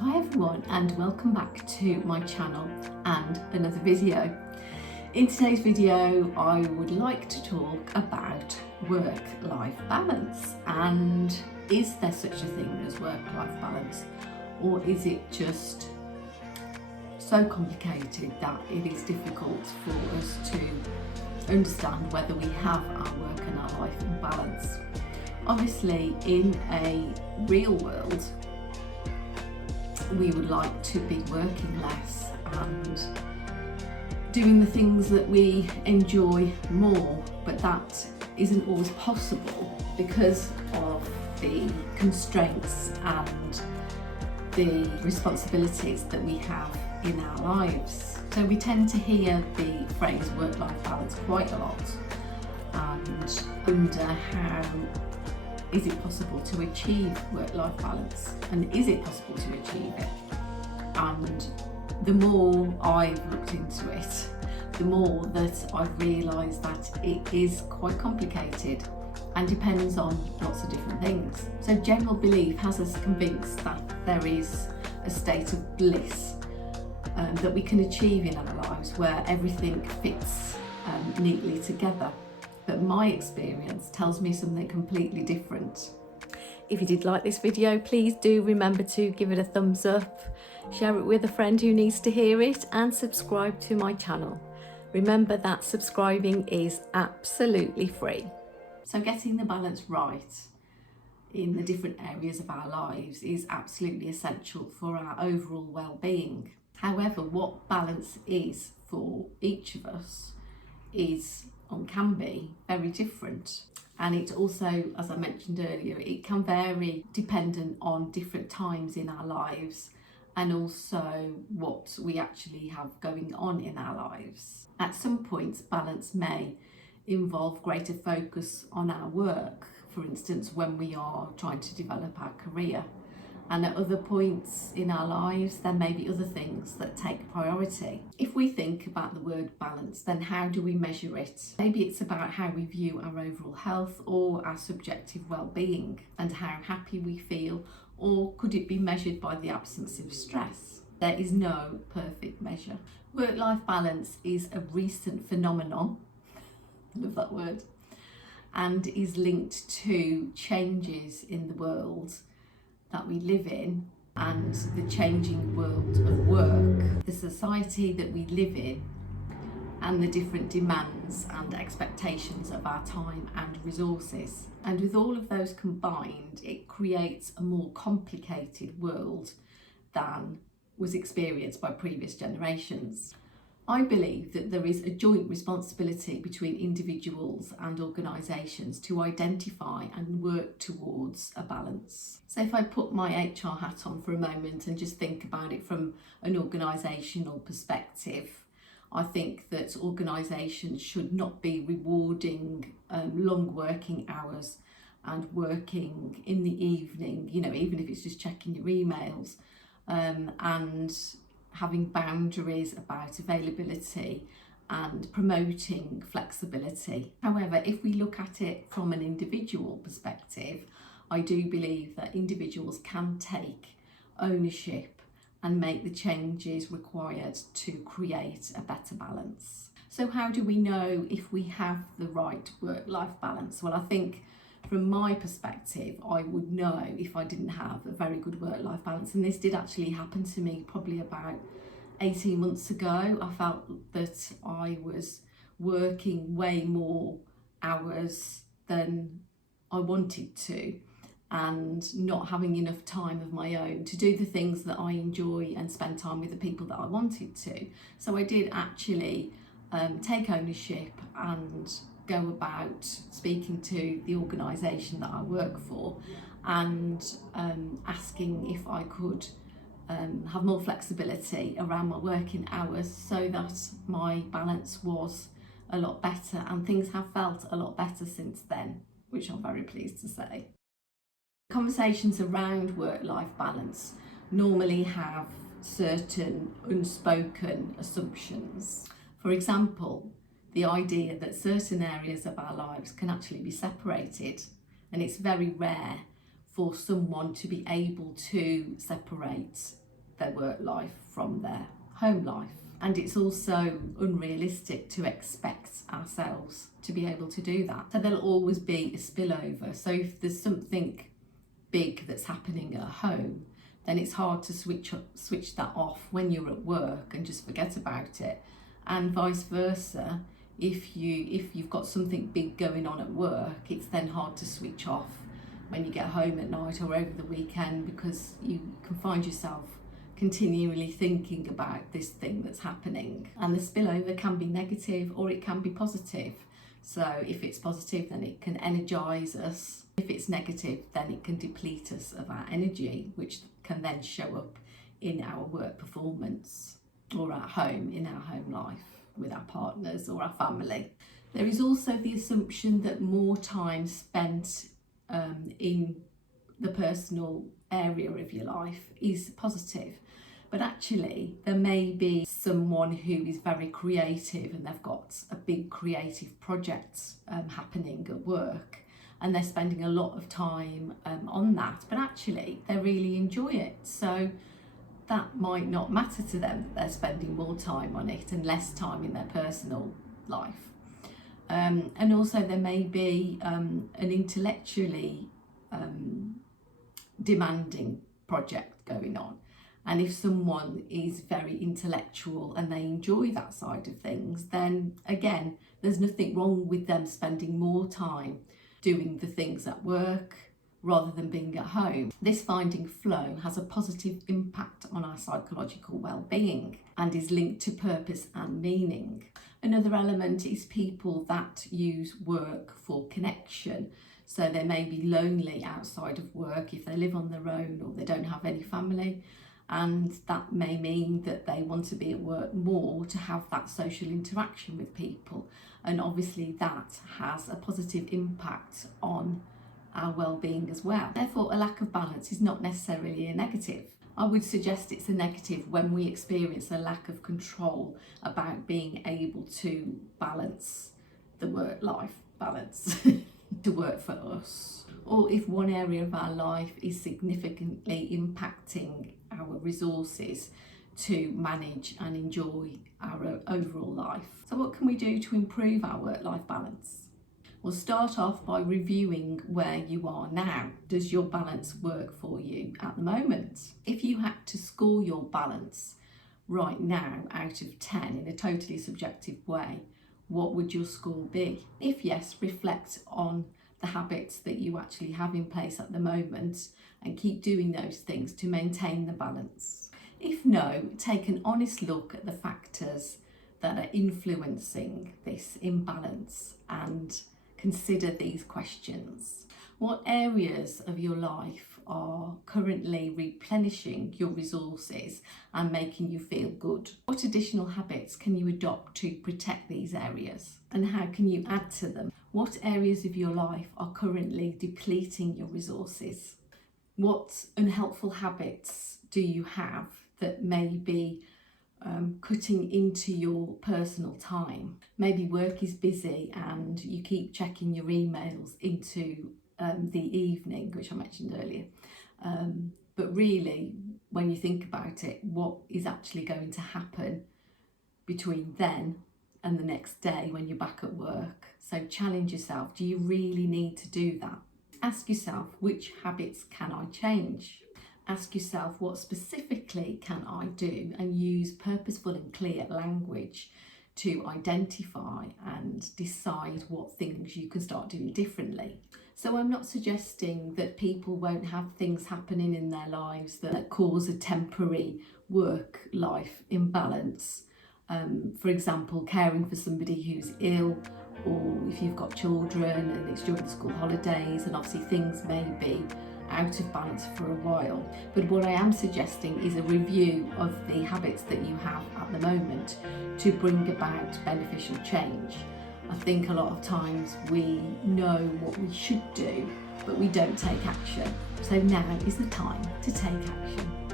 Hi everyone, and welcome back to my channel and another video. In today's video I would like to talk about work-life balance, and is there such a thing as work-life balance, or is it just so complicated that it is difficult for us to understand whether we have our work and our life in balance? Obviously, in a real world we would like to be working less and doing the things that we enjoy more, but that isn't always possible because of the constraints and the responsibilities that we have in our lives. So we tend to hear the phrase work-life balance quite a lot and wonder how is it possible to achieve work-life balance, and is it possible to achieve it? And the more I've looked into it, the more that I've realised that it is quite complicated and depends on lots of different things. So general belief has us convinced that there is a state of bliss that we can achieve in our lives where everything fits neatly together. But my experience tells me something completely different. If you did like this video, please do remember to give it a thumbs up, share it with a friend who needs to hear it, and subscribe to my channel. Remember that subscribing is absolutely free. So getting the balance right in the different areas of our lives is absolutely essential for our overall well-being. However, what balance is for each of us can be very different, and it also, as I mentioned earlier, it can vary dependent on different times in our lives and also what we actually have going on in our lives. At some points, balance may involve greater focus on our work, for instance when we are trying to develop our career, and at other points in our lives there may be other things that take priority. If we think about the word balance, then how do we measure it? Maybe it's about how we view our overall health or our subjective well-being and how happy we feel, or could it be measured by the absence of stress? There is no perfect measure. Work-life balance is a recent phenomenon, I love that word, and is linked to changes in the world that we live in and the changing world of work, the society that we live in, and the different demands and expectations of our time and resources. And with all of those combined, it creates a more complicated world than was experienced by previous generations. I believe that there is a joint responsibility between individuals and organisations to identify and work towards a balance. So if I put my HR hat on for a moment and just think about it from an organisational perspective, I think that organisations should not be rewarding long working hours and working in the evening, even if it's just checking your emails, and having boundaries about availability and promoting flexibility. However, if we look at it from an individual perspective, I do believe that individuals can take ownership and make the changes required to create a better balance. So how do we know if we have the right work-life balance? Well, I think from my perspective, I would know if I didn't have a very good work-life balance. And this did actually happen to me probably about 18 months ago. I felt that I was working way more hours than I wanted to and not having enough time of my own to do the things that I enjoy and spend time with the people that I wanted to. So I did actually take ownership and go about speaking to the organisation that I work for and asking if I could have more flexibility around my working hours so that my balance was a lot better, and things have felt a lot better since then, which I'm very pleased to say. Conversations around work-life balance normally have certain unspoken assumptions. For example, the idea that certain areas of our lives can actually be separated, and it's very rare for someone to be able to separate their work life from their home life. And it's also unrealistic to expect ourselves to be able to do that. So there'll always be a spillover. So if there's something big that's happening at home, then it's hard to switch that off when you're at work and just forget about it. And vice versa, if you've got something big going on at work, it's then hard to switch off when you get home at night or over the weekend, because you can find yourself continually thinking about this thing that's happening. And the spillover can be negative or it can be positive. So if it's positive, then it can energize us. If it's negative, then it can deplete us of our energy, which can then show up in our work performance or at home, in our home life with our partners or our family. There is also the assumption that more time spent in the personal area of your life is positive. But actually, there may be someone who is very creative and they've got a big creative project happening at work, and they're spending a lot of time on that, but actually they really enjoy it. So that might not matter to them that they're spending more time on it and less time in their personal life. And also there may be an intellectually demanding project going on. And if someone is very intellectual and they enjoy that side of things, then again, there's nothing wrong with them spending more time doing the things at work rather than being at home. This finding flow has a positive impact on our psychological well-being and is linked to purpose and meaning. Another element is people that use work for connection. So they may be lonely outside of work if they live on their own or they don't have any family. And that may mean that they want to be at work more to have that social interaction with people. And obviously that has a positive impact on our well-being as well. Therefore, a lack of balance is not necessarily a negative. I would suggest it's a negative when we experience a lack of control about being able to balance the work-life balance to work for us, or if one area of our life is significantly impacting our resources to manage and enjoy our overall life. So what can we do to improve our work-life balance? We'll start off by reviewing where you are now. Does your balance work for you at the moment? If you had to score your balance right now out of 10 in a totally subjective way, what would your score be? If yes, reflect on the habits that you actually have in place at the moment and keep doing those things to maintain the balance. If no, take an honest look at the factors that are influencing this imbalance and consider these questions. What areas of your life are currently replenishing your resources and making you feel good? What additional habits can you adopt to protect these areas? And how can you add to them? What areas of your life are currently depleting your resources? What unhelpful habits do you have that may be cutting into your personal time? Maybe work is busy and you keep checking your emails into the evening, which I mentioned earlier. But really, when you think about it, what is actually going to happen between then and the next day when you're back at work? So challenge yourself. Do you really need to do that? Ask yourself, which habits can I change? Ask yourself, what specifically can I do? And use purposeful and clear language to identify and decide what things you can start doing differently. So I'm not suggesting that people won't have things happening in their lives that cause a temporary work-life imbalance. For example, caring for somebody who's ill, or if you've got children and it's during the school holidays, and obviously things may be out of balance for a while. But what I am suggesting is a review of the habits that you have at the moment to bring about beneficial change. I think a lot of times we know what we should do, but we don't take action. So now is the time to take action.